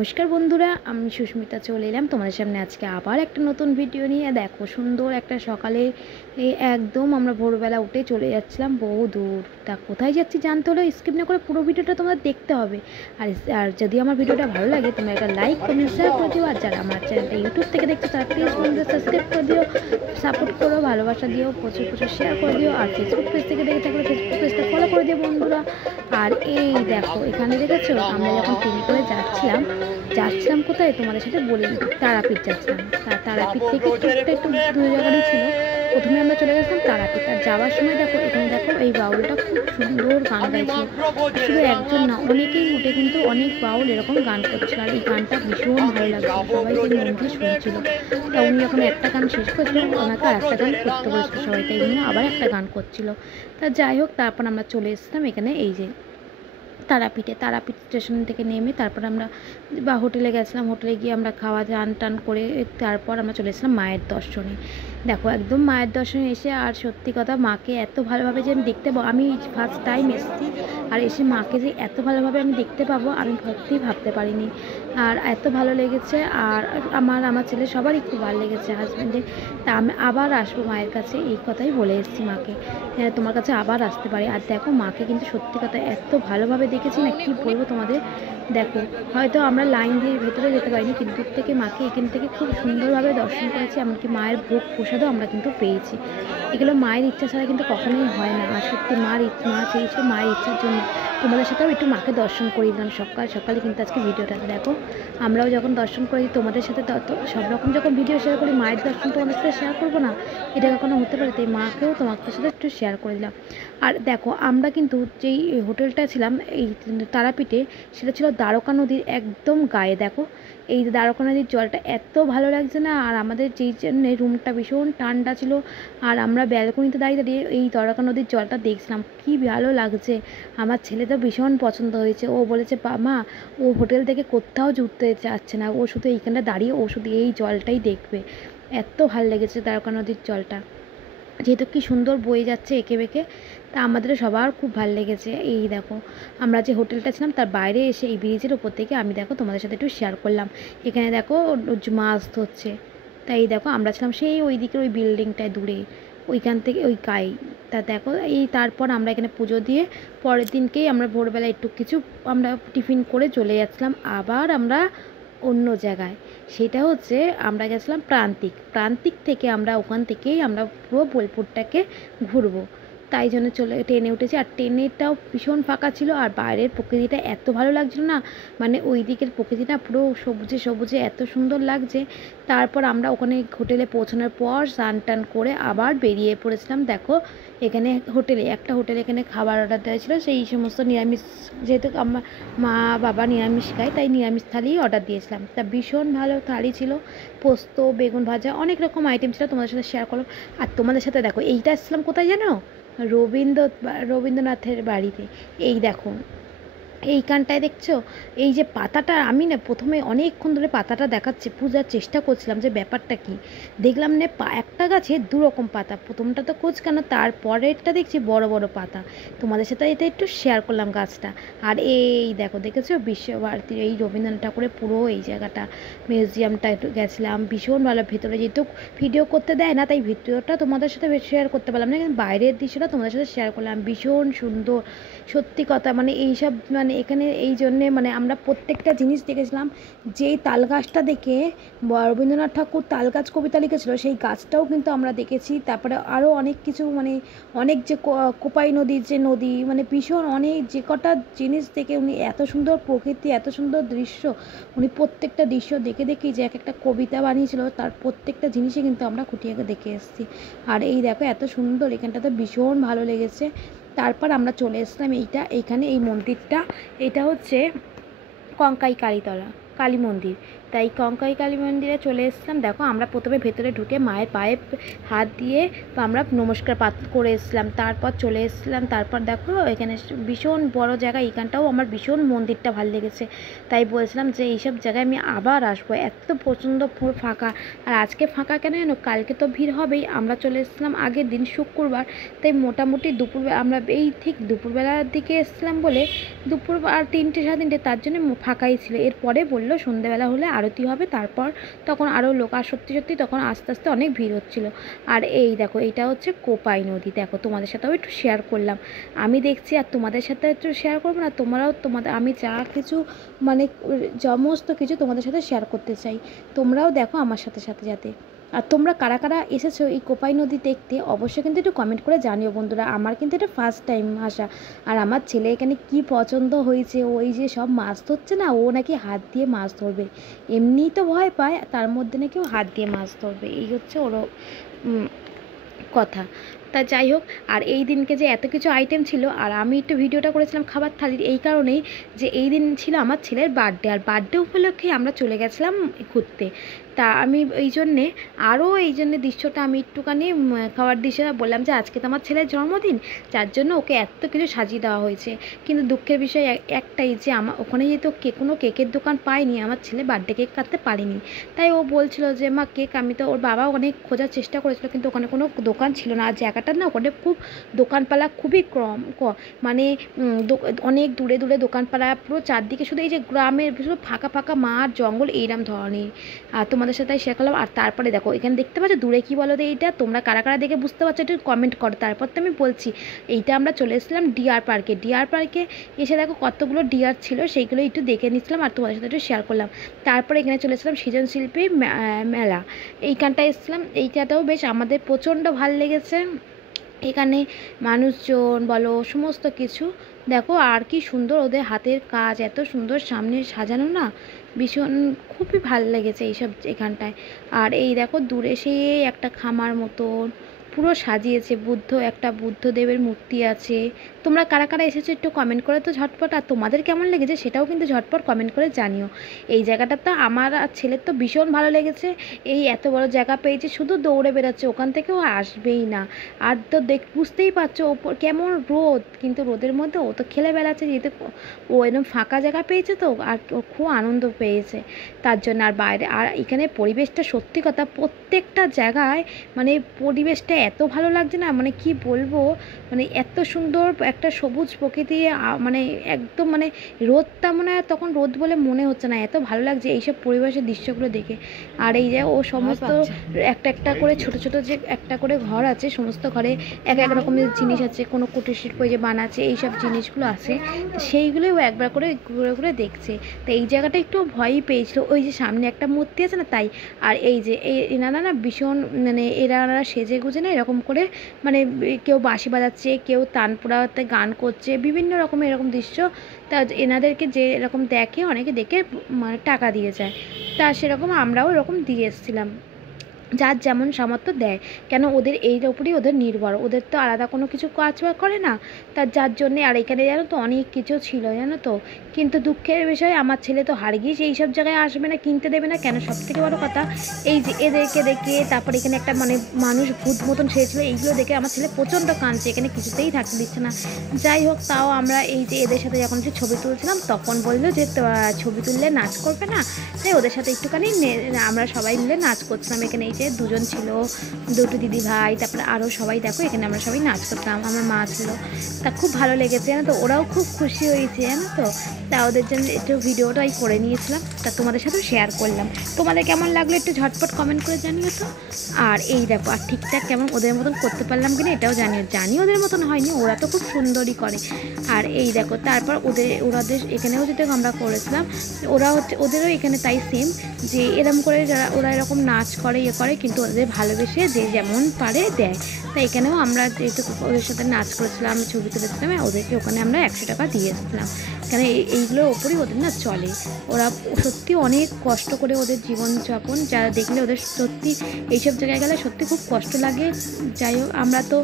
नमस्कार बंधुरा आमी सुष्मिता चले एलाम तुम्हारे सामने आज के आबार एक नतून भिडियो निये। देखो सुंदर एक सकाले एकदम आमरा भोरबेला उठे चले जाच्छिलाम बहु दूर। ता कोथाय जाচ্ছি जानते हले स्किप ना करे पुरो भिडियोटा तोमरा देखते हबे। और यदि आमार भिडियोटा भालो लागे तोमरा एक लाइक कमेंट शेयर करे दिओ। और जारा आमार चैनलटा यूट्यूब थेके देखछो तारा प्लिज बंधुरा सबस्क्राइब करे दिओ, सापोर्ट करो, भालोबासा दिओ, प्रचुर प्रचुर शेयर करे दिओ। और फेसबुक पेज थेके देखे थाकले फेसबुक पेजटा फलो करे दिओ बंधुरा। और এই দেখো এখানে দেখেছো আমরা যখন ট্রেনে করে যাচ্ছিলাম কোথায় তোমাদের সাথে বলি, তারাপীঠ যাচ্ছিলাম। তারাপীঠ থেকে একটু দূর জায়গায় ছিল। প্রথমে আমরা চলে গেছিলাম তারাপীঠ। আর যাওয়ার সময় দেখো এখানে দেখো এই বাউলটা খুব সুন্দর গান গাইছিল। শুধু একজন না, অনেকেই উঠে কিন্তু অনেক বাউল এরকম গান করছিল। আর এই গানটা ভীষণ ভালো লাগছিল, সবাই সেই মন দিয়ে শুনছিল। তা উনি যখন একটা গান শেষ করছিলেন ওনাকে আর একটা গান করতে বলেছিল সবাই, তাই জন্য আবার একটা গান করছিল। তা যাই হোক তারপর আমরা চলে এসেছিলাম এখানে এই যে তারাপীঠ স্টেশন থেকে নেমে তারপর আমরা হোটেলে গেছিলাম। হোটেলে গিয়ে আমরা খাওয়া টান করে তারপর আমরা চলে এসেছিলাম মায়ের দর্শনে। দেখো একদম মায়ের দর্শনে এসে আর সত্যি কথা মাকে এত ভালোভাবে যে আমি দেখতে পাবো, আমি ফার্স্ট টাইম এসেছি আর এসে মাকে যে এত ভালোভাবে আমি দেখতে পাবো আমি সত্যিই ভাবতে পারিনি। আর এত ভালো লেগেছে। আর আমার ছেলে সবারই খুব ভালো লেগেছে, হাজব্যান্ডে। তা আমি আবার আসবো মায়ের কাছে, এই কথাই বলে এসেছি মাকে, হ্যাঁ তোমার কাছে আবার আসতে পারি। আর দেখো মাকে কিন্তু সত্যি কথা এত ভালোভাবে দেখেছি না, কী বলবো তোমাদের। দেখো হয়তো আমরা লাইন দিয়ে ভেতরে যেতে পারিনি, কিন্তু দূর থেকে মাকে এখান থেকে খুব সুন্দরভাবে দর্শন করেছি। এমনকি মায়ের ভোগ প্রসাদও আমরা কিন্তু পেয়েছি। এগুলো মায়ের ইচ্ছা ছাড়া কিন্তু কখনোই হয় না। আর সত্যি মা চেয়েছে মায়ের ইচ্ছার জন্য তোমাদের সাথেও একটু মাকে দর্শন করিয়ে দিলাম সকালে কিন্তু আজকে ভিডিওটা দেখো। আমরাও যখন দর্শন করি তোমাদের সাথে সব রকম যখন ভিডিও শেয়ার করি, মায়ের দর্শন তোমাদের সাথে শেয়ার করবো না, এটা কখনো হতে পারে। তাই মাকেও তোমাদের সাথে একটু শেয়ার করে দিলাম। আর দেখো আমরা কিন্তু যেই হোটেলটা ছিলাম এই তারাপীঠে, সেটা ছিল দ্বারকা নদীর একদম গায়ে। দেখো এই দ্বারকা নদীর জলটা এত ভালো লাগছে না। আর আমাদের যেই জন্য রুমটা ভীষণ ঠান্ডা ছিল আর আমরা ব্যালকনিতে দাঁড়িয়ে এই দ্বারকা নদীর জলটা দেখছিলাম, কি ভালো লাগছে। আমার ছেলে তো ভীষণ পছন্দ হয়েছে, ও বলেছে মা ও হোটেল থেকে কোথাও জুটতে চাচ্ছে না, ও শুধু এইখানটা দাঁড়িয়ে ও শুধু এই জলটাই দেখবে। এত ভালো লেগেছে দ্বারকা নদীর জলটা, যেহেতু কি সুন্দর বয়ে যাচ্ছে এঁকে বেঁকে। তা আমাদের সবার খুব ভালো লেগেছে। এই দেখো আমরা যে হোটেলটা ছিলাম তার বাইরে এসে এই ব্রিজের ওপর থেকে আমি দেখো তোমাদের সাথে একটু শেয়ার করলাম। এখানে দেখো মাছ ধরছে। তাই দেখো আমরা ছিলাম সেই ওই দিকের ওই বিল্ডিংটায় দূরে, ওইখান থেকে ওই গায়ে। তা দেখো এই তারপর আমরা এখানে পুজো দিয়ে পরের দিনকেই আমরা ভোরবেলা একটু কিছু আমরা টিফিন করে চলে যাচ্ছিলাম আবার আমরা অন্য জায়গায়। সেটা হচ্ছে আমরা গেছিলাম প্রান্তিক থেকে আমরা ওখান থেকেই আমরা পুরো বোলপুরটাকে ঘুরবো, তাই জন্য ট্রেনে উঠেছি। আর ট্রেনেটাও ভীষণ ফাঁকা ছিল আর বাইরের প্রকৃতিটা এত ভালো লাগছিল না, মানে ওই দিকের প্রকৃতিটা পুরো সবুজে এত সুন্দর লাগছে। তারপর আমরা ওখানে হোটেলে পৌঁছানোর পর স্নান টান করে আবার বেরিয়ে পড়েছিলাম। দেখো এখানে একটা হোটেলে এখানে খাবার অর্ডার দেওয়া ছিল, সেই সমস্ত নিরামিষ, যেহেতু আমার মা বাবা নিরামিষ খায় তাই নিরামিষ থালি অর্ডার দিয়েছিলাম। তা ভীষণ ভালো থালি ছিল, পোস্ত, বেগুন ভাজা, অনেক রকম আইটেম ছিল, তোমাদের সাথে শেয়ার করলাম। আর তোমাদের সাথে দেখো এইটা আসছিলাম কোথায় জানো, রবীন্দ্রনাথের বাড়িতে। এই দেখো এইখানটায় দেখছো এই যে পাতাটা, আমি না প্রথমে অনেকক্ষণ ধরে পাতাটা দেখাচ্ছে পূজার চেষ্টা করছিলাম যে ব্যাপারটা কি। দেখলাম না একটা গাছে দুরকম পাতা, প্রথমটা তো কোচকানো, তারপরেরটা দেখছি বড় বড় পাতা। তোমাদের সাথে এটা একটু শেয়ার করলাম গাছটা। আর এই দেখো দেখেছো বিশ্বভারতীর এই রবীন্দ্রনাথ ঠাকুরের পুরো এই জায়গাটা, মিউজিয়ামটা একটু গেছিলাম, ভীষণ ভালো। ভেতরে যেহেতু ভিডিও করতে দেয় না তাই ভিডিওটা তোমাদের সাথে শেয়ার করতে পারলাম না, কিন্তু বাইরের দৃশ্যটা তোমাদের সাথে শেয়ার করলাম। ভীষণ সুন্দর সত্যি কথা, মানে এইসব মানে এখানে এই জন্যে মানে আমরা প্রত্যেকটা জিনিস দেখেছিলাম। যেই তাল গাছটা দেখে রবীন্দ্রনাথ ঠাকুর তাল গাছ কবিতা লিখেছিল সেই গাছটাও কিন্তু আমরা দেখেছি। তারপরে আরও অনেক কিছু মানে অনেক যে কোপাই নদীর যে নদী, মানে ভীষণ অনেক যে কটা জিনিস দেখে উনি এত সুন্দর প্রকৃতি এত সুন্দর দৃশ্য, উনি প্রত্যেকটা দৃশ্য দেখেই যে এক একটা কবিতা বানিয়েছিল, তার প্রত্যেকটা জিনিসই কিন্তু আমরা খুঁটিয়ে দেখে এসেছি। আর এই দেখো এত সুন্দর, এখানটাতে ভীষণ ভালো লেগেছে। তারপর আমরা চলে এসেছিলাম এইখানে এই মন্দিরটা, এটা হচ্ছে কঙ্কাই কালী মন্দির। তাই কঙ্কাই কালী মন্দিরে চলে এসেছিলাম। দেখো আমরা প্রথমে ভেতরে ঢুকে মায়ের পায়ে হাত দিয়ে আমরা নমস্কার করে এসেছিলাম, তারপর চলে এসেছিলাম। তারপর দেখো এখানে ভীষণ বড় জায়গা, এইখানটাও আমার ভীষণ মন্দিরটা ভালো লেগেছে, তাই বলছিলাম যে এইসব জায়গায় আমি আবার আসবো। এত প্রচণ্ড ফাঁকা, আর আজকে ফাঁকা কেন জানো, কালকে তো ভিড় হবেই। আমরা চলে এসেছিলাম আগের দিন শুক্রবার, তাই মোটামুটি দুপুরবেলা আমরা এই ঠিক দুপুরবেলার দিকে এসেছিলাম বলে দুপুর আর 3টে 3:30 তার জন্য ফাঁকাই ছিল। এরপরে বললো সন্ধ্যেবেলা হলে আরতি হবে, তারপর তখন আরও লোক, আর সত্যি সত্যি তখন আস্তে আস্তে অনেক ভিড় হচ্ছিল। আর এই দেখো এটা হচ্ছে কোপাই নদী। দেখো তোমাদের সাথেও একটু শেয়ার করলাম, আমি দেখছি আর তোমাদের সাথে একটু শেয়ার করবো না, তোমরাও আমি যা কিছু মানে সমস্ত কিছু তোমাদের সাথে শেয়ার করতে চাই, তোমরাও দেখো আমার সাথে সাথে যাতে। আর তোমরা কারা কারা এসেছো এই কোপাই নদী দেখতে অবশ্যই কিন্তু একটু কমেন্ট করে জানিও বন্ধুরা। আমার কিন্তু এটা ফার্স্ট টাইম আসা। আর আমার ছেলে এখানে কি পছন্দ হয়েছে, ওই যে সব মাছ ধরছে না, ও নাকি হাত দিয়ে মাছ ধরবে, এমনিই তো ভয় পায়, তার মধ্যে নাকি ও হাত দিয়ে মাছ ধরবে, এই হচ্ছে ওরও কথা। তা যাই হোক, আর এই দিনকে যে এত কিছু আইটেম ছিল, আর আমি একটু ভিডিওটা করেছিলাম খাবার থালির, এই কারণেই যে এই দিন ছিল আমার ছেলের বার্থডে, আর বার্থডে উপলক্ষে আমরা চলে গেছিলাম ঘুরতে। তা আমি এই জন্যে দৃশ্যটা আমি একটুখানি খাওয়ার দৃশ্যটা বললাম যে আজকে তো আমার ছেলের জন্মদিন, যার জন্য ওকে এত কিছু সাজিয়ে দেওয়া হয়েছে। কিন্তু দুঃখের বিষয় একটাই যে আমার ওখানে যেহেতু কোনো কেকের দোকান পাইনি, আমার ছেলে বার্থডে কেক কাটতে পারিনি। তাই ও বলছিল যে মা কেক, আমি তো ওর বাবা অনেক খোঁজার চেষ্টা করেছিল, কিন্তু ওখানে কোনো দোকান ছিল না। আর জায়গাটা না ওখানে খুব দোকানপালা খুবই কম, মানে অনেক দূরে দূরে দোকানপালা, পুরো চারদিকে শুধু এই যে গ্রামের শুধু ফাঁকা ফাঁকা মাঠ জঙ্গল এইরকম ধরনের। আর তোমাদের সাথে শেয়ার করলাম। আর তারপরে দেখো এখানে দেখতে পাচ্ছ দূরে কি বলো তো, এইটা তোমরা কারা কারা দেখে বুঝতে পারছো একটু কমেন্ট করো। তারপর তো আমি বলছি, এইটা আমরা চলে এসেছিলাম ডিয়ার পার্কে। ডিয়ার পার্কে এসে দেখো কতগুলো ডিয়ার ছিল, সেইগুলো একটু দেখে নিচ্ছিলাম আর তোমাদের সাথে একটু শেয়ার করলাম। তারপরে এখানে চলে এসেছিলাম সৃজনশিল্পী মেলা, এইখানটায় এসেছিলাম। এইটাটাও বেশ আমাদের প্রচণ্ড ভালো লেগেছে। এখানে মানুষজন বলো সমস্ত কিছু দেখো, আর কি সুন্দর ওদের হাতের কাজ, এত সুন্দর সামনে সাজানো না, ভীষণ খুবই ভালো লেগেছে এইসব এখানটায়। আর এই দেখো দূরে সেই একটা খামার মতন পুরো সাজিয়েছে, একটা বুদ্ধদেবের মূর্তি আছে। তোমরা কারা কারা এসেছো একটু কমেন্ট করে তো ঝটপট, আর তোমাদের কেমন লেগেছে সেটাও কিন্তু ঝটপট কমেন্ট করে জানিও। এই জায়গাটা তো আমার আর ছেলের তো ভীষণ ভালো লেগেছে, এই এত বড় জায়গা পেয়েছে, শুধু দৌড়ে বেড়াচ্ছে, ওখান থেকেও আসবেই না। আর তো বুঝতেই পারছো ওপর কেমন রোদ, কিন্তু রোদের মধ্যে ও তো খেলে বেড়াচ্ছে, যেহেতু ও এরকম ফাঁকা জায়গা পেয়েছে তো, আর ও খুব আনন্দ পেয়েছে তার জন্য। আর বাইরে আর এখানে পরিবেশটা সত্যি কথা প্রত্যেকটা জায়গায় মানে পরিবেশটা এত ভালো লাগছে না, মানে কি বলবো, মানে এত সুন্দর একটা সবুজ প্রকৃতি, মানে একদম মানে রোদটা মনে হয় তখন রোদ বলে মনে হচ্ছে না, এত ভালো লাগছে এইসব পরিবেশের দৃশ্যগুলো দেখে। আর এই যে ও সমস্ত একটা একটা করে ছোট ছোট যে একটা করে ঘর আছে, সমস্ত ঘরে এক এক রকমের জিনিস আছে, কোনো কুটির শিল্প যে বানাচ্ছে এইসব জিনিসগুলো আছে, তো সেইগুলোই ও একবার করে ঘুরে ঘুরে দেখছে। তো এই জায়গাটা একটু ভয়ই পেয়েছিল, ওই যে সামনে একটা মূর্তি আছে না তাই। আর এই যে এনারা না ভীষণ মানে এরা সেজে গুজে না এরকম করে, মানে কেউ বাঁশি বাজাচ্ছে, কেউ তানপুরাতে গান করছে, বিভিন্ন রকমের এরকম দৃশ্য। তা এনাদেরকে যে এরকম দেখে অনেকে দেখে মানে টাকা দিয়ে যায়, তা সেরকম আমরাও এরকম দিয়ে এসেছিলাম, যার যেমন সামর্থ্য দেয়। কেন ওদের এইর ওপরেই ওদের নির্ভর, ওদের তো আলাদা কোনো কিছু কাজ করে না, তার যার জন্যে। আর এখানে জানো তো অনেক কিছু ছিল জানো তো, কিন্তু দুঃখের বিষয় আমার ছেলে তো হারগিস এইসব জায়গায় আসবে না, কিনতে দেবে না। কেন সবথেকে বড় কথা এই যে এদেরকে দেখে, তারপর এখানে একটা মানে মানুষ ভূত মতন সেরেছিল, এইগুলো দেখে আমার ছেলে প্রচণ্ড কাঁদছে, এখানে কিছুতেই থাকতে দিচ্ছে না। যাই হোক, তাও আমরা এই যে এদের সাথে যখন যে ছবি তুলছিলাম তখন বললো যে ছবি তুললে নাচ করবে না, তাই ওদের সাথে একটুখানি আমরা সবাই মিলে নাচ করছিলাম। এখানে এই যে দুজন ছিল, দুটো দিদি ভাই, তারপরে আরও সবাই দেখো এখানে আমরা সবাই নাচ করতাম, আমার মা ছিল। তা খুব ভালো লেগেছে জানো তো, ওরাও খুব খুশি হয়েছে জানো তো। তা ওদের জন্য একটু ভিডিওটাই করে নিয়েছিলাম, তা তোমাদের সাথেও শেয়ার করলাম। তোমাদের কেমন লাগলো একটু ঝটপট কমেন্ট করে জানিও তো। আর এই দেখো আর ঠিকঠাক কেমন ওদের মতন করতে পারলাম কিনা এটাও জানি ওদের মতন হয়নি, ওরা তো খুব সুন্দরই করে। আর এই দেখো তারপর ওরাদের এখানেও যেটা আমরা করেছিলাম, ওরা হচ্ছে ওদেরও এখানে তাই সেম, যে এরম করে যারা ওরা এরকম নাচ করে করে, কিন্তু ওদের ভালোবেসে যে যেমন পারে দেয়। তাই এখানেও আমরা যেহেতু ওদের সাথে নাচ করেছিলাম, ছবি তুলেছিলাম, ওদেরকে ওখানে আমরা 100 টাকা দিয়ে এসেছিলাম। কেন এইগুলোর ওপরই ওদের না চলে। ওরা সত্যি অনেক কষ্ট করে ওদের জীবনযাপন, যারা দেখলে ওদের সত্যি এইসব জায়গায় গেলে সত্যি খুব কষ্ট লাগে। যাই হোক, আমরা তো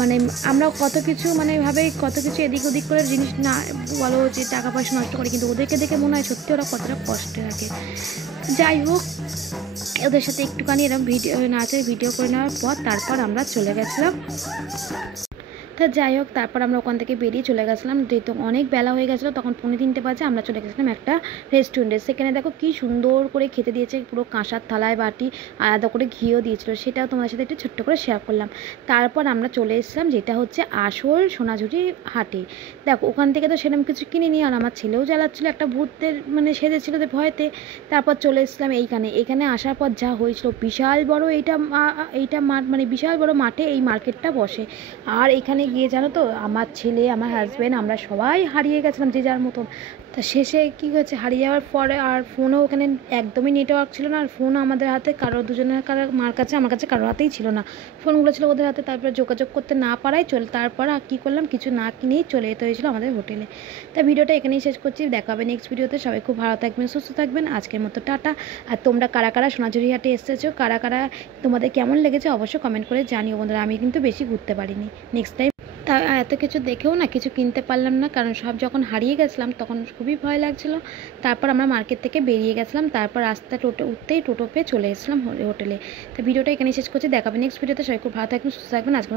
মানে আমরা কত কিছু মানে ভাবে কত কিছু এদিক ওদিক করে জিনিস না বলো যে টাকা পয়সা নষ্ট করে, কিন্তু ওদেরকে দেখে মনে হয় সত্যি ওরা কতটা কষ্টে থাকে। যাই হোক, ওদের সাথে একটুখানি এরকম নাচের ভিডিও করে নেওয়ার পর তারপর আমরা চলে গেছিলাম। তা যাই হোক, তারপর আমরা ওখান থেকে বেরিয়ে চলে গেছিলাম, যেহেতু অনেক বেলা হয়ে গেছিলো, তখন 2:45 বাজে। আমরা চলে গেছিলাম একটা রেস্টুরেন্টে। সেখানে দেখো কি সুন্দর করে খেতে দিয়েছে, পুরো কাঁসার থালায় বাটি, আলাদা করে ঘিও দিয়েছিলো, সেটাও তোমাদের সাথে একটু ছোট্ট করে শেয়ার করলাম। তারপর আমরা চলে এসেছিলাম যেটা হচ্ছে আসল সোনাঝুরি হাটে। দেখো ওখান থেকে তো সেরকম কিছু কিনিনি, আর আমার ছেলেও জ্বালাচ্ছিলো, একটা ভূতের মানে সেজেছিলো ভয়তে। তারপর চলে এসেছিলাম এখানে আসার পর যা হয়েছিল, বিশাল বড় এইটা মাঠ, মানে বিশাল বড় মাঠে এই মার্কেটটা বসে। আর এখানে গিয়ে জানো তো, আমার ছেলে, আমার হাজব্যান্ড, আমরা সবাই হারিয়ে গেছিলাম যে যার মতন। তা শেষে কী হয়েছে, হারিয়ে যাওয়ার পরে আর ফোনও ওখানে একদমই নেটওয়ার্ক ছিল না, আর ফোন আমাদের হাতে দুজনের মার কাছে, আমার কাছে কারোর হাতেই ছিল না, ফোনগুলো ছিল ওদের হাতে। তারপরে যোগাযোগ করতে না পারায় তারপর আর কী করলাম, কিছু না কিনেই চলে যেতে হয়েছিল আমাদের হোটেলে। তা ভিডিওটা এখানেই শেষ করছি, দেখা হবে নেক্সট ভিডিওতে। সবাই খুব ভালো থাকবেন, সুস্থ থাকবেন। আজকের মতো টাটা। আর তোমরা কারা কারা সোনাঝুরি হাটে এসেছো, কারা কারা তোমাদের কেমন লেগেছে অবশ্যই কমেন্ট করে জানিও বন্ধুরা। আমি কিন্তু বেশি ঘুরতে পারিনি, নেক্সট টাইম তা এত কিছু দেখেও না কিছু কিনতে পারলাম না, কারণ সব যখন হারিয়ে গেছিলাম তখন খুবই ভয় লাগছিলো। তারপর আমরা মার্কেট থেকে বেরিয়ে গেছিলাম, তারপর রাস্তা টোটো উঠতেই টোটো পেয়ে চলে এসেছিলাম হোটেলে। তো ভিডিওটা এখানে শেষ করছি, দেখাবে নেক্সট ভিডিওতে। সবাই খুব ভালো থাকবেন, সুস্থ থাকবেন। আজকে